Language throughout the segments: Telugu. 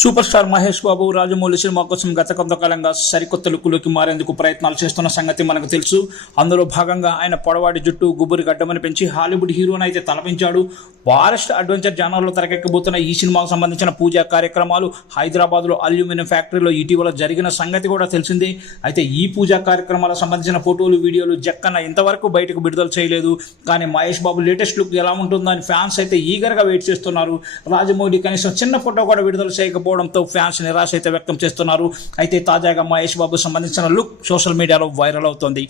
Super star Mahesh Babu Rajamouli cinema కోసం గత కొంతకాలంగా సరికొత్త లుక్లోకి మారేందుకు ప్రయత్నాలు చేస్తున్న సంగతి మనకు తెలుసు. అందులో భాగంగా ఆయన పొడవాటి జుట్టు గుబురి గడ్డమని పెంచి హాలీవుడ్ హీరోని అయితే తలపించాడు. ఫారెస్ట్ అడ్వెంచర్ జానర్లో తెరకెక్కబోతున్న ఈ సినిమాకు సంబంధించిన పూజా కార్యక్రమాలు హైదరాబాద్లో అల్యూమినియం ఫ్యాక్టరీలో ఇటీవల జరిగిన సంగతి కూడా తెలిసిందే. అయితే ఈ పూజా కార్యక్రమాలకు సంబంధించిన ఫోటోలు వీడియోలు జక్కన్న ఇంతవరకు బయటకు విడుదల చేయలేదు. కానీ మహేష్ బాబు లేటెస్ట్ లుక్ ఎలా ఉంటుందో అని ఫ్యాన్స్ అయితే ఈగర్గా వెయిట్ చేస్తున్నారు. రాజమౌళి కనీసం చిన్న ఫోటో కూడా విడుదల చేయకపోవడంతో ఫ్యాన్స్ నిరాశ అయితే వ్యక్తం చేస్తున్నారు. అయితే తాజాగా మహేష్ బాబు సంబంధించిన లుక్ సోషల్ మీడియాలో వైరల్ అవుతోంది.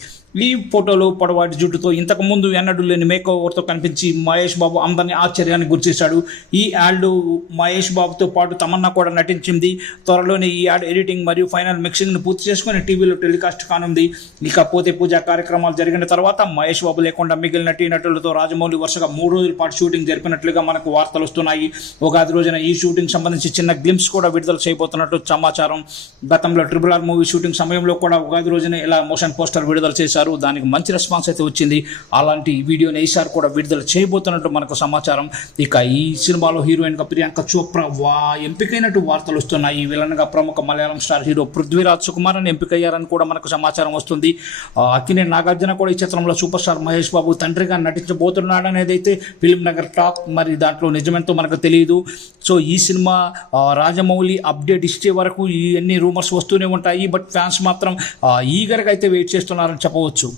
ఈ ఫోటోలో పొడవాటి జుట్టుతో ఇంతకు ముందు ఎన్నడూ లేని మేక్ ఓవర్తో కనిపించి మహేష్ బాబు అందరినీ ఆశ్చర్యానికి గురిచేశాడు. ఈ యాడ్లో మహేష్ బాబుతో పాటు తమన్నా కూడా నటించింది. త్వరలోనే ఈ యాడ్ ఎడిటింగ్ మరియు ఫైనల్ మిక్సింగ్ను పూర్తి చేసుకుని టీవీలో టెలికాస్ట్ కానుంది. ఇకపోతే పూజా కార్యక్రమాలు జరిగిన తర్వాత మహేష్ బాబు లేకుండా మిగిలిన నటీనటులతో రాజమౌళి వరుసగా 3 రోజుల పాటు షూటింగ్ జరిపినట్లుగా మనకు వార్తలు వస్తున్నాయి. ఉగాది రోజున ఈ షూటింగ్ సంబంధించి చిన్న గ్లింప్స్ కూడా విడుదల చేయబోతున్నట్టు సమాచారం. గతంలో RRR మూవీ షూటింగ్ సమయంలో కూడా ఉగాది రోజున ఇలా మోషన్ పోస్టర్ విడుదల చేశారు. దానికి మంచి రెస్పాన్స్ అయితే వచ్చింది. అలాంటి వీడియోని ఈసారి కూడా విడుదల చేయబోతున్నట్టు మనకు సమాచారం. ఇక ఈ సినిమాలో హీరోయిన్గా ప్రియాంక చోప్రా ఎంపికైనట్టు వార్తలు వస్తున్నాయి. విలన్గా ప్రముఖ మలయాళం స్టార్ హీరో పృథ్వీరాజ్ సుకుమారన్ ఎంపికయ్యారని కూడా మనకు సమాచారం వస్తుంది. అక్కినేని నాగార్జున కూడా ఈ చిత్రంలో సూపర్ స్టార్ మహేష్ బాబు తండ్రిగా నటించబోతున్నాడనేది అయితే ఫిల్మ్ నగర్ టాక్. మరి దాంట్లో నిజమెంతో మనకు తెలియదు. సో ఈ సినిమా రాజమౌళి అప్డేట్ ఇచ్చే వరకు ఇవన్నీ రూమర్స్ వస్తూనే ఉంటాయి. బట్ ఫ్యాన్స్ మాత్రం ఈగర్గా అయితే వెయిట్ చేస్తున్నారని చెప్పవచ్చు.